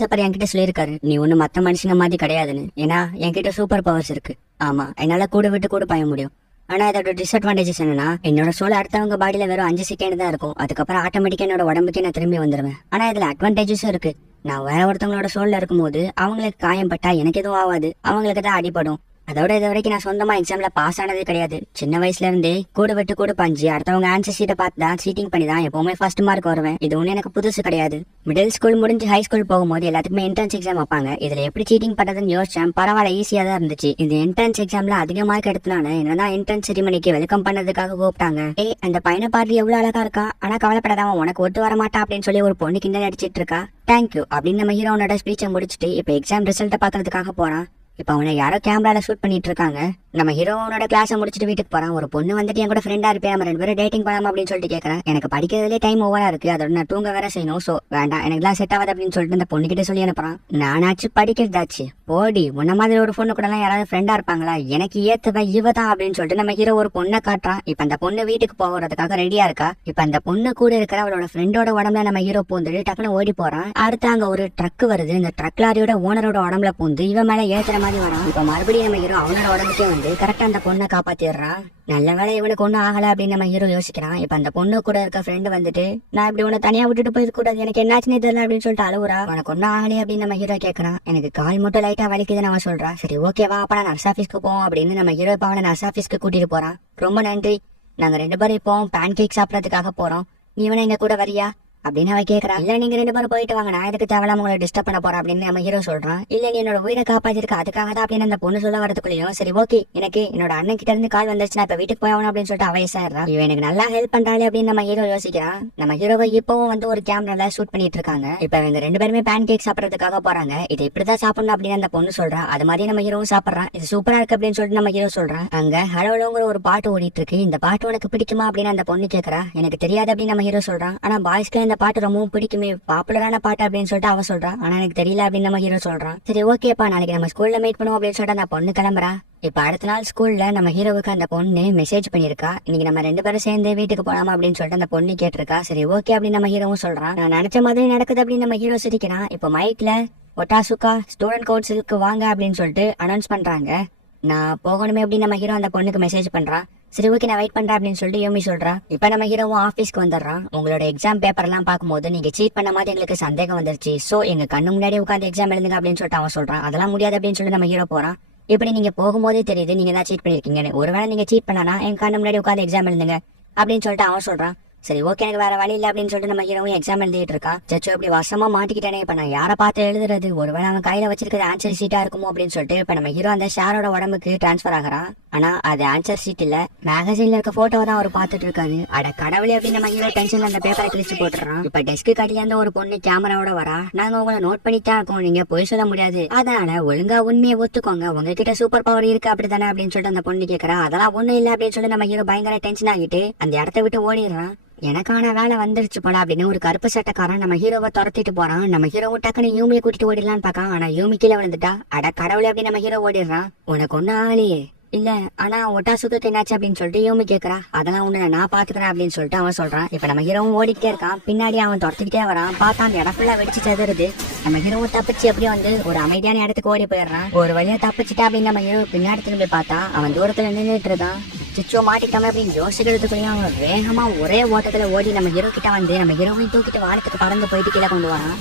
Supper என்கிட்ட சொல்லியிருக்காரு நீ ஒண்ணு மத்த மனுஷங்க மாதிரி கிடையாதுன்னு. ஏன்னா என்கிட்ட சூப்பர் பவர்ஸ் இருக்கு. ஆமா, என்னால கூட விட்டு கூட பாய முடியும். ஆனா அதோட டிஸ்அட்வான்டேஜஸ் என்னன்னா, என்னோட சோல் அடுத்தவங்க பாடியில வெறும் 5 செகண்ட் தான் இருக்கும். அதுக்கப்புறம் ஆட்டோமேட்டிக்கா என்னோட உடம்புக்கே நான் திரும்பி வந்துருவேன். ஆனா இதுல அட்வான்டேஜஸும் இருக்கு. நான் வேற ஒருத்தவங்களோட சோல்ல இருக்கும்போது அவங்களுக்கு காயம் பட்டா எனக்கு எதுவும் ஆகாது, அவங்களுக்கு தான் அடிபடும். அதோட இது வரைக்கும் நான் சொந்தமா எக்ஸாம்ல பாஸ் ஆனதே கிடையாது. சின்ன வயசுல இருந்தே கூட விட்டு கூட பஞ்சு அடுத்தவங்க ஆன்சர் ஷீட்டை பார்த்து தான் சீட்டிங் பண்ணி தான் எப்பவுமே ஃபர்ஸ்ட் மார்க் வருவேன். இது ஒண்ணு எனக்கு புதுசு கிடையாது. மிடில் ஸ்கூல் முடிஞ்சு ஹை ஸ்கூல் போகும்போது எல்லாத்துக்குமே என்ட்ரன்ஸ் எக்ஸாம் வைப்பாங்க. இதுல எப்படி சீட்டிங் பண்றதுன்னு யோசிச்சேன். பரவாயில்ல, ஈஸியா தான் இருந்துச்சு. இந்த என்ட்ரன்ஸ் எக்ஸாம்ல அதிக மார்க் எடுத்தனால என்னதான் என்ட்ரன்ஸ் செரிமனிக்கு வெல்கம் பண்ணதுக்காக கூப்பிட்டாங்க. அந்த பையனை பார்த்து எவ்வளவு அழகா இருக்கா, ஆனா கவலைப்படாதவன் உனக்கு ஒத்து வர மாட்டா அப்படின்னு சொல்லி ஒரு பொண்ணு கிண்டல் அடிச்சிட்டு இருக்கா. தேங்க்யூ அப்படின்னு நம்ம ஹீரோனோட ஸ்பீச்சை முடிச்சுட்டு இப்ப எக்ஸாம் ரிசல்ட்டை பாக்குறதுக்காக போறான். இப்ப அவனை யாரோ கேமரால ஷூட் பண்ணிட்டு இருக்காங்க. நம்ம ஹீரோனோட கிளாஸை முடிச்சுட்டு வீட்டுக்கு போறான். ஒரு பொண்ணு வந்துட்டு என் கூட ஃப்ரெண்டா இருப்பேன், நம்ம 2 பேரும் டேட்டிங் பண்ணலாம் அப்படின்னு சொல்லிட்டு கேட்கறேன். எனக்கு படிக்கிறதுலே டைம் ஓவரா இருக்கு, அதோட நான் தூங்க வேற செய்யணும், சோ வேண்டாம், எனக்கு செட் ஆகாது அப்படின்னு சொல்லிட்டு அந்த பொண்ணு கிட்ட சொல்லி அனுப்புறான். நானாச்சு படிக்கிறதாச்சு போடி, உன்ன மாதிரி ஒரு பொண்ணு கூட எல்லாம் யாராவது ஃப்ரெண்டா இருப்பாங்களா, எனக்கு ஏத்தவ இவதான் அப்படின்னு சொல்லிட்டு நம்ம ஹீரோ ஒரு பொண்ணை காட்டுறான். இப்ப அந்த பொண்ணு வீட்டுக்கு போகிறதுக்காக ரெடியா இருக்கா. இப்ப அந்த பொண்ணு கூட இருக்கிற அவளோட ஃப்ரெண்டோட உடம்புல நம்ம ஹீரோ பூந்துட்டு டக்குன்னு ஓடி போறான். அடுத்து அங்க ஒரு ட்ரக் வருது. இந்த ட்ரக் லாரியோட ஓனரோட உடம்புல பூந்து இவன் மேல ஏத்துற மாதிரி வரான். இப்ப மறுபடியும் நம்ம ஹீரோ அவனோட உடம்புக்கே வந்து கரெக்டா அந்த பொண்ணை காப்பாத்திடுறான். நல்ல வேலை இவனுக்கு ஒன்னும் ஆகல அப்படின்னு நம்ம ஹீரோ யோசிக்கிறான். இப்ப அந்த பொண்ணு கூட இருக்க ஃப்ரெண்டு வந்துட்டு நான் இப்படி உன்னை தனியா விட்டுட்டு போயிருக்க கூடாது, எனக்கு என்னாச்சுன்னு தெரியல அப்படின்னு சொல்லிட்டு அழுவுறா. உனக்கு ஒன்னும் ஆகலையே அப்படின்னு நம்ம ஹீரோ கேட்கறான். எனக்கு கால் மட்டும் லைட்டா வலிக்குதுன்னு அவன் சொல்றா. சரி ஓகேவா, அப்ப நான் நர்ஸ் ஆபீஸ்க்கு போவோம் அப்படின்னு நம்ம ஹீரோ இப்ப அவனை நர்ஸ் ஆபீஸ்க்கு கூட்டிட்டு போறான். ரொம்ப நன்றி, நாங்க 2 பேரும் இப்போ பேன் கேக் சாப்பிடறதுக்காக போறோம், நீ வேணா எங்க கூட வரியா அப்படின்னு அவ கேக்குறா. இல்ல நீங்க 2 பேரும் போயிட்டு வாங்க, நான் எதுக்கு தேவையில்லாம உங்களை டிஸ்டர்ப் பண்ண போறேன் அப்படின்னு நம்ம ஹீரோ சொல்றான். இல்ல நீ என்னோட உயிரை காப்பாத்திருக்க அதுக்காக தான் அப்படின்னு அந்த பொண்ணு சொல்ல வரதுக்குள்ளயும் சரி ஓகே, எனக்கு என்னோட அண்ணன் கிட்ட இருந்து கால் வந்துருச்சு, நான் இப்ப வீட்டுக்கு போய் ஆகணும் அப்படின்னு சொல்லிட்டு அவயசாடுறா. இவன் எனக்கு நல்லா ஹெல்ப் பண்றாளே அப்படின்னு நம்ம ஹீரோ யோசிக்கிறான். நம்ம ஹீரோவை இப்பவும் வந்து ஒரு கேமரால ஷூட் பண்ணிட்டு இருக்காங்க. இப்ப இந்த 2 பேருமே பேன் கேக் சாப்பிடறதுக்காக போறாங்க. இது இப்படிதான் சாப்பிடணும் அப்படின்னு அந்த பொண்ணு சொல்றா. அது மாதிரி நம்ம ஹீரோவும் சாப்பிடுறான். இது சூப்பரா இருக்கு அப்படின்னு சொல்லிட்டு நம்ம ஹீரோ சொல்றான். அங்க ஹலோங்கிற ஒரு பாட்டு ஓடிட்டு இருக்கு. இந்த பாட்டு உனக்கு பிடிக்குமா அப்படின்னு அந்த பொண்ணு கேக்குறா. எனக்கு தெரியாது அப்படின்னு நம்ம ஹீரோ சொல்றான். ஆனா பாய்ஸ்க்கு இந்த பாட்டு ரொம்பவும் பிடிக்கும், பாப்புலரான பாட்டு அப்படின்னு சொல்லிட்டு அவ சொல்றா. ஆனா எனக்கு தெரியல அப்படின்னு நம்ம ஹீரோ சொல்றான். சரி ஓகேப்பா, நாளைக்கு நம்ம ஸ்கூல்ல மீட் பண்ணுவோம் அப்படின்னு சொல்லிட்டு அந்த பொண்ணு கிளம்புறா. இப்ப அடுத்த நாள் ஸ்கூல்ல நம்ம ஹீரோவுக்கு அந்த பொண்ணு மெசேஜ் பண்ணிருக்கா. இன்னைக்கு நம்ம 2 பேரும் சேர்ந்து வீட்டுக்கு போலாமா அப்படின்னு சொல்லிட்டு அந்த பொண்ணு கேட்டிருக்கா. சரி ஓகே அப்படின்னு நம்ம ஹீரோவும் சொல்றான். நான் நினைச்ச மாதிரி நடக்குது அப்படின்னு நம்ம ஹீரோ சிரிக்கிறான். இப்ப மைக்ல ஒட்டாசுக்கா ஸ்டூடெண்ட் கவுன்சிலுக்கு வாங்க அப்படின்னு சொல்லிட்டு அனௌன்ஸ் பண்றாங்க. நான் போகணுமே அப்படின்னு நம்ம ஹீரோ அந்த பொண்ணுக்கு மெசேஜ் பண்றான். சரி ஓகே நான் வெயிட் பண்றேன் அப்படின்னு சொல்லிட்டு யோமி சொல்றா. இப்ப நம்ம ஹீரோவும் ஆபீஸ்க்கு வந்துடுறான். உங்களோட எக்ஸாம் பேப்பர் எல்லாம் பார்க்கும்போது நீங்க சீட் பண்ண மாதிரி எங்களுக்கு சந்தேகம் வந்துருச்சு, சோ எங்க கண்ணு முன்னாடி உட்காந்து எக்ஸாம் எழுதுங்க அப்படின்னு சொல்லிட்டு அவன் சொல்றான். அதெல்லாம் முடியாது அப்படின்னு சொல்லிட்டு நம்ம ஹீரோ போறான். இப்படி நீங்க போகும்போதே தெரியுது நீங்க தான் சீட் பண்ணிருக்கீங்கன்னு. ஒருவேளை நீங்க சீட் பண்ணனா என் கண்ணு முன்னாடி உட்காந்து எக்ஸாம் எழுதுங்க அப்படின்னு சொல்லிட்டு அவன் சொல்றான். சரி ஓகே எனக்கு வேற வழி இல்ல அப்படின்னு சொல்லிட்டு நம்ம ஹீரோவும் எக்ஸாம் எழுதிட்டு இருக்கான். சச்சோ இப்படி வசமா மாட்டிக்கிட்டானே, இப்ப நான் யாரை பார்த்து எழுதுறது, ஒருவேளை அவன் கையில வச்சிருக்கிறது ஆன்சர் ஷீட்டா இருக்குமோ அப்படின்னு சொல்லிட்டு இப்ப நம்ம ஹீரோ அந்த ஷாரோட உடம்புக்கு டிரான்ஸ்பர் ஆகிறான். ஆனா அது ஆன்சர் ஷீட் இல்ல, மேகசின்ல இருக்க போட்டோ தான் அவர் பார்த்துட்டு இருக்காரு. அட கடவுளே அப்படின்னு நம்ம ஹீரோ டென்ஷன்ல அந்த பேப்பரை கிழிச்சு போட்டுறான். இப்ப டெஸ்க் கட்டில இருந்து ஒரு பொண்ணு கேமராவோட வரா. நாங்க உங்களை நோட் பண்ணித்தான் இருக்கோம், நீங்க போய் சொல்ல முடியாது, அதனால ஒழுங்கா உண்மையை ஒத்துக்கோங்க, உங்ககிட்ட சூப்பர் பவர் இருக்கு அப்படித்தானே அப்படின்னு சொல்லிட்டு அந்த பொண்ணு கேட்கறா. அதெல்லாம் ஒண்ணும் இல்ல அப்படின்னு சொல்லிட்டு நம்ம ஹீரோ பயங்கர டென்ஷன் ஆகிட்டு அந்த இடத்த விட்டு ஓடிடுறான். எனக்கான வேலை வந்துருச்சு போல அப்படின்னு ஒரு கருப்பு சட்டக்காரன் நம்ம ஹீரோவை துரத்திட்டு போறான். நம்ம ஹீரோவும் டக்குன்னு யூமியை கூட்டிட்டு ஓடிடலான்னு பாக்கான். ஆனா யூமி கீழே விழுந்துட்டா. அட கடவுளே அப்படின்னு நம்ம ஹீரோ ஓடிடுறான். உனக்கு ஒன்னும் ஆகலையே? இல்ல, ஆனா ஒட்டா சுத்தத்தை என்னாச்சு அப்படின்னு சொல்லிட்டு யூமி கேக்குறா. அதெல்லாம் ஒண்ணு நான் பாத்துக்கிறேன் அப்படின்னு சொல்லிட்டு அவன் சொல்றான். இப்ப நம்ம ஹீரோவும் ஓடிக்கிட்டே இருக்கான். பின்னாடி அவன் துரத்துக்கிட்டே வரான். பார்த்தா அந்த இடம் ஃபுல்லா வெடிச்சு செதறுது. நம்ம ஹீரோவும் தப்பிச்சு அப்படியே வந்து ஒரு அமைதியான இடத்துக்கு ஓடி போயிடுறான். ஒரு வழியா தப்பிச்சுட்டா அப்படின்னு நம்ம ஹீரோ பின்னாடி திரும்பி பார்த்தா அவன் தூரத்துல நின்றுட்டு இருக்கான். சிச்சோ மாட்டிக்காம அப்படின்னு யோசிக்கிறதுக்குள்ளயும் அவன் வேகமா ஒரே ஓட்டத்துல ஓடி நம்ம ஹீரோ கிட்ட வந்து நம்ம ஹீரோவையும் தூக்கிட்டு வானத்துக்கு பறந்து போயிட்டு கீழே கொண்டு வரான்.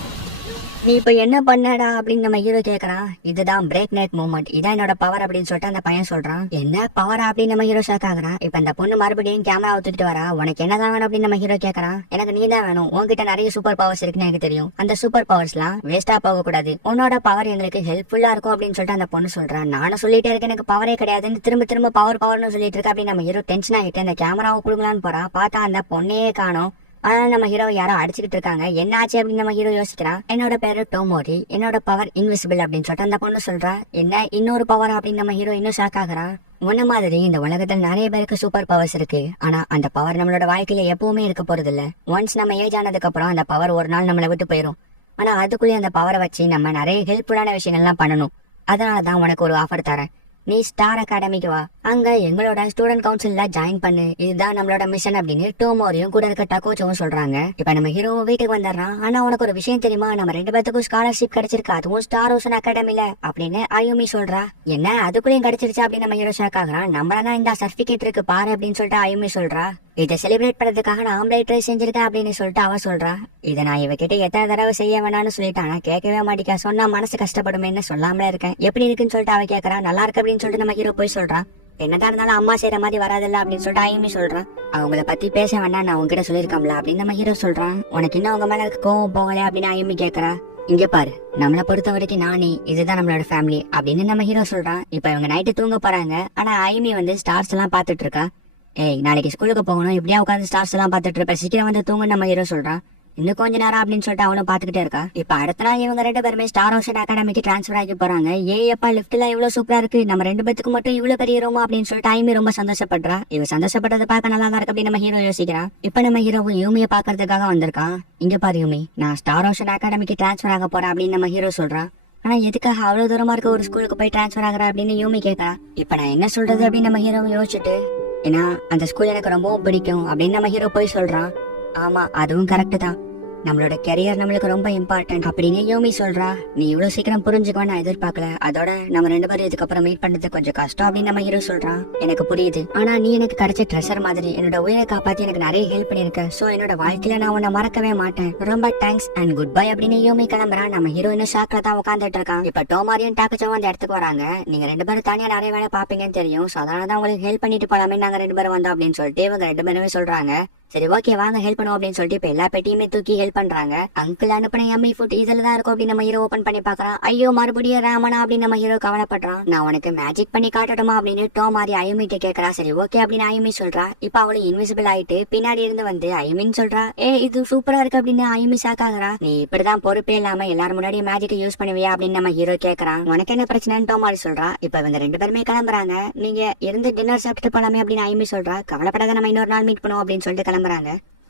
நீ இப்ப என்ன பண்ணடா அப்படின்னு நம்ம ஹீரோ கேக்குறான். இதுதான் பிரேக் நெட் மூவ்மெண்ட், இதான் என்னோட பவர் அப்படின்னு சொல்லிட்டு அந்த பையன் சொல்றான். என்ன பவரா அப்படின்னு நம்ம ஹீரோ ஷாக் ஆகுறான். இப்ப அந்த பொண்ணு மறுபடியும் கேமரா தூக்கிட்டு வரா. உனக்கு என்னதான் வேணும் அப்படின்னு நம்ம ஹீரோ கேக்குறான். எனக்கு நீ தான் வேணும், உன்கிட்ட நிறைய சூப்பர் பவர்ஸ் இருக்குன்னு எனக்கு தெரியும், அந்த சூப்பர் பவர்ஸ் எல்லாம் வேஸ்டா போக கூடாது, உன்னோட பவர் எங்களுக்கு ஹெல்ப்ஃபுல்லா இருக்கும் அப்படின்னு சொல்லிட்டு அந்த பொண்ணு சொல்றான். நானும் சொல்லிட்டே இருக்கேன் எனக்கு பவரே கிடையாதுன்னு திரும்ப திரும்ப பவர்னு சொல்லிட்டு இருக்க அப்படின்னு நம்ம ஹீரோ டென்ஷன் ஆகிட்டு அந்த கேமராவை குடுங்கலான்னு போறா. பார்த்தா அந்த பொண்ணையே காணோம். ஆனா நம்ம ஹீரோ யாரோ அடிச்சுக்கிட்டு இருக்காங்க. என்ன ஆச்சு அப்படின்னு நம்ம ஹீரோ யோசிக்கிறான். என்னோட பேரு டோமோரி, என்னோட பவர் இன்விசிபிள் அப்படின்னு சொல்லிட்டு அந்த பொண்ணு சொல்றா. என்ன இன்னொரு பவர் அப்படின்னு நம்ம ஹீரோ இன்னும் ஷாக் ஆகுறான். முன்ன மாதிரி இந்த உலகத்தில் நிறைய பேருக்கு சூப்பர் பவர்ஸ் இருக்கு, ஆனா அந்த பவர் நம்மளோட வாழ்க்கையில எப்பவுமே இருக்க போறது இல்ல. ஒன்ஸ் நம்ம ஏஜ் ஆனதுக்கு அப்புறம் அந்த பவர் ஒரு நாள் நம்மளை விட்டு போயிடும். ஆனா அதுக்குள்ளேயே அந்த பவரை வச்சு நம்ம நிறைய ஹெல்ப்ஃபுல்லான விஷயங்கள்லாம் பண்ணணும். அதனாலதான் உனக்கு ஒரு ஆஃபர் தரேன். நீ ஸ்டார் அகாடமிக்கு வா, அங்க எங்களோட ஸ்டூடெண்ட் கவுன்சில்ல ஜாயின் பண்ணு, இதுதான் நம்மளோட மிஷன் அப்படின்னு டோமோரியும் கூட இருக்க டக்கோச்சோவும் சொல்றாங்க. இப்ப நம்ம ஹீரோ வீட்டுக்கு வந்துடுறான். ஆனா உனக்கு ஒரு விஷயம் தெரியுமா, நம்ம 2 பேத்துக்கும் ஸ்காலர்ஷிப் கிடைச்சிருக்கு, அதுவும் ஸ்டார் ஓஷன் அகாடமில அப்படின்னு அயுமி சொல்றா. என்ன அதுக்குள்ளயும் கிடைச்சிருச்சு அப்படின்னு நம்ம ஹீரோ ஷாக் ஆகுறான். நம்மளதான் இந்த சர்டிபிகேட் இருக்கு பாரு அப்படின்னு சொல்லிட்டு அயுமி சொல்றா. இதை செலிப்ரேட் பண்றதுக்காக நான் ஆம்லேட் ட்ரை செஞ்சிருக்கேன் அப்படின்னு சொல்லிட்டு அவ சொல்றா. இதை நான் இவகிட்ட எத்தனை தடவை செய்ய வேணாம்னு சொல்லிட்டான், கேட்கவே மாட்டேங்க, சொன்னா மனசு கஷ்டப்படுமே சொல்லாமலே இருக்கேன், எப்படி இருக்குன்னு சொல்லிட்டு அவ கேட்கறா. நல்லா இருக்கு அப்படின்னு சொல்லிட்டு நம்ம ஹீரோ போய் சொல்றான். என்னதான் இருந்தாலும் அம்மா செய்யற மாதிரி வராதில்ல அப்படின்னு சொல்லிட்டு அயுமி சொல்றான். அவங்கள பத்தி பேச வேண்டாம், நான் உங்ககிட்ட சொல்லியிருக்கோம்ல அப்படின்னு நம்ம ஹீரோ சொல்றான். உனக்கு இன்னும் அவங்க மேல கோவம் போகலையா அப்படின்னு அயுமி கேட்கறா. இங்க பாரு, நம்மளை பொறுத்த வரைக்கும் நானே இதுதான் நம்மளோட ஃபேமிலி அப்படின்னு நம்ம ஹீரோ சொல்றான். இப்ப இவங்க நைட்டு தூங்க போறாங்க. ஆனா அயுமி வந்து ஸ்டார்ஸ் எல்லாம் பாத்துட்டு இருக்கா. ஏய் நாளைக்கு ஸ்கூலுக்கு போகணும், இப்படியா உட்காந்து ஸ்டார்ஸ் எல்லாம் பாத்துட்டு இருப்ப, சீக்கிரம் வந்து தூங்க நம்ம ஹீரோ சொல்றான். இன்னும் கொஞ்ச நேரம் அப்படின்னு சொல்லிட்டு அவனும் பாத்துக்கிட்டே இருக்கா. இப்ப அடுத்த நாள் இவங்க 2 பேருமே ஸ்டார் ஓஷன் அகாடமிக்கு டிரான்ஸ்பர் ஆகி போறாங்க. ஏப்பா லிப்ட்ல இவ்வளவு சூப்பரா இருக்கு, நம்ம 2 பேத்துக்கு மட்டும் இவ்வளவு பெரிய ரூமா அப்படின்னு சொல்லிட்டு ஐமி ரொம்ப சந்தோஷப்படுறா. இவ சந்தோஷப்பட்டதை பார்க்க நல்லா தான் இருக்கு அப்படின்னு நம்ம ஹீரோ யோசிக்கிறான். இப்ப நம்ம ஹீரோவும் யூமியை பாக்குறதுக்காக வந்திருக்கான். இங்க பாரு யூமி, நான் ஸ்டார் ஓஷன் அகாடமிக்கு டிரான்ஸ்பர் ஆக போறேன் அப்படின்னு நம்ம ஹீரோ சொல்றான். ஆனா எதுக்காக அவ்வளவு தூரமா இருக்க ஒரு ஸ்கூலுக்கு போய் டிரான்ஸ்பர் ஆகுற அப்படின்னு யூமி கேட்கறா. இப்ப நான் என்ன சொல்றது அப்படின்னு நம்ம ஹீரோ யோசிச்சுட்டு, ஏன்னா அந்த ஸ்கூல் எனக்கு ரொம்பவும் பிடிக்கும் அப்படின்னு நம்ம ஹீரோ போய் சொல்றான். ஆமா அதுவும் கரெக்ட் தான், நம்மளோட கெரியர் நம்மளுக்கு ரொம்ப இம்பார்ட்டன்ட் அப்படின்னு யோமி சொல்றா. நீ இவ்வளவு சீக்கிரம் புரிஞ்சுக்கோ நான் எதிர்பார்க்கல, அதோட நம்ம 2 பேரும் இதுக்கப்புறம் மீட் பண்றது கொஞ்சம் கஷ்டம் அப்படின்னு நம்ம ஹீரோ சொல்றான். எனக்கு புரியுது, ஆனா நீ எனக்கு கிடைச்ச ட்ரெஷர் மாதிரி, என்னோட உயிரை காப்பாத்தி எனக்கு நிறைய ஹெல்ப் பண்ணிருக்க, சோ என்னோட வாழ்க்கையில நான் உன்னை மறக்கவே மாட்டேன், ரொம்ப தேங்க்ஸ் அண்ட் குட் பை அப்படின்னு யோமி கிளம்புறான். நம்ம ஹீரோ இன்னும் ஷாக்ல தான் உட்காந்துட்டு இருக்கான். இப்ப டோமாரியும் டாக்கச்சவும் அந்த இடத்துக்கு வராங்க. நீங்க 2 பேரும் தனியா நிறைய வேலை பாப்பீங்கன்னு தெரியும், சோ அதனால தான் உங்களுக்கு ஹெல்ப் பண்ணிட்டு போலாமே நாங்க 2 பேரும் வந்தோம் அப்படின்னு சொல்லிட்டு இவங்க 2 பேருமே சொல்றாங்க. சரி ஓகே வாங்க ஹெல்ப் பண்ணுவோம் அப்படின்னு சொல்லிட்டு இப்ப எல்லா பெட்டியுமே தூக்கி ஹெல்ப் பண்றாங்க. அங்கிள் அனுப்பின எம்மி ஃபுட் இதுல தான் இருக்கும் அப்படின்னு நம்ம ஹீரோ ஓபன் பண்ணி பாக்குறான். ஐயோ மறுபடியும் ராமனா அப்படின்னு நம்ம ஹீரோ கவலைப்படுறான். நான் உனக்கு மேஜிக் பண்ணி காட்டட்டுமா அப்படின்னு டோமாரி அயுமிட்ட கேக்குறா. சரி ஓகே அப்படின்னு அயுமி சொல்றா. இப்ப அவளும் இன்விசிபிள் ஆயிட்டு பின்னாடி இருந்து வந்து அயுமின்னு சொல்றா. இது சூப்பரா இருக்கு அப்படின்னு அயுமி ஷாக் ஆகுறா. நீ இப்படிதான் பொறுப்பே இல்லாம எல்லாரும் முன்னாடி மேஜிக் யூஸ் பண்ணுவியா அப்படின்னு நம்ம ஹீரோ கேக்குறான். உனக்கு என்ன பிரச்சனைன்னு டோமாரி சொல்றா. இப்ப இவங்க 2 பேருமே கிளம்புறாங்க. நீங்க இருந்து டின்னர் சாப்பிட்டு போலாமே அப்படின்னு அயுமி சொல்றா. கவலைப்படாத நம்ம இன்னொரு நாள் மீட் பண்ணுவோம் அப்படின்னு சொல்லிட்டு கிளம்புறாங்க.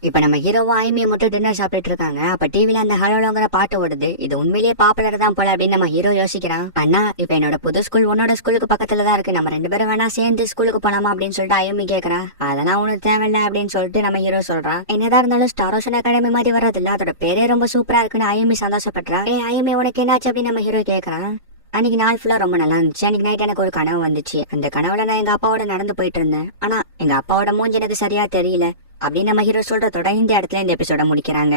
இப்ப நம்ம ஹீரோவும் ஐமியை மட்டும் டின்னர் சாப்பிட்டு இருக்காங்க. அப்ப டிவில அந்த ஹலோங்கிற பாட்டு ஓடுது. இது உண்மையிலேயே பாப்புலர் தான் போல அப்படின்னு நம்ம ஹீரோ யோசிக்கிறான். அண்ணா இப்ப என்னோட புது ஸ்கூல் உன்னோட ஸ்கூலுக்கு பக்கத்துல தான் இருக்கு, நம்ம 2 பேரும் வேணா சேர்ந்து ஸ்கூலுக்கு போலாமா அப்படின்னு சொல்லிட்டு ஐமி கேக்குறா. அதெல்லாம் உனக்கு தேவையில்லை அப்படின்னு சொல்லிட்டு நம்ம ஹீரோ சொல்றான். என்னதான் இருந்தாலும் ஸ்டார் ஓஷன் அகாடமி மாதிரி வர்றது இல்ல, அதோட பேரே ரொம்ப சூப்பரா இருக்குன்னு ஐமி சந்தோஷப்படுறா. ஐமி உனக்கு என்னாச்சு அப்படின்னு நம்ம ஹீரோ கேக்குறான். அன்னைக்கு நாள் ஃபுல்லா ரொம்ப நல்லா இருந்துச்சு. அன்னைக்கு நைட் எனக்கு ஒரு கனவு வந்துச்சு. அந்த கனவுல நான் எங்க அப்பாவோட நடந்து போயிட்டு இருந்தேன். ஆனா எங்க அப்பாவோட மூஞ்சி எனக்கு சரியா தெரியல அப்படின்னு நம்ம ஹீரோ சொல்றதோட இந்த இடத்துல இந்த எபிசோட முடிக்கிறாங்க.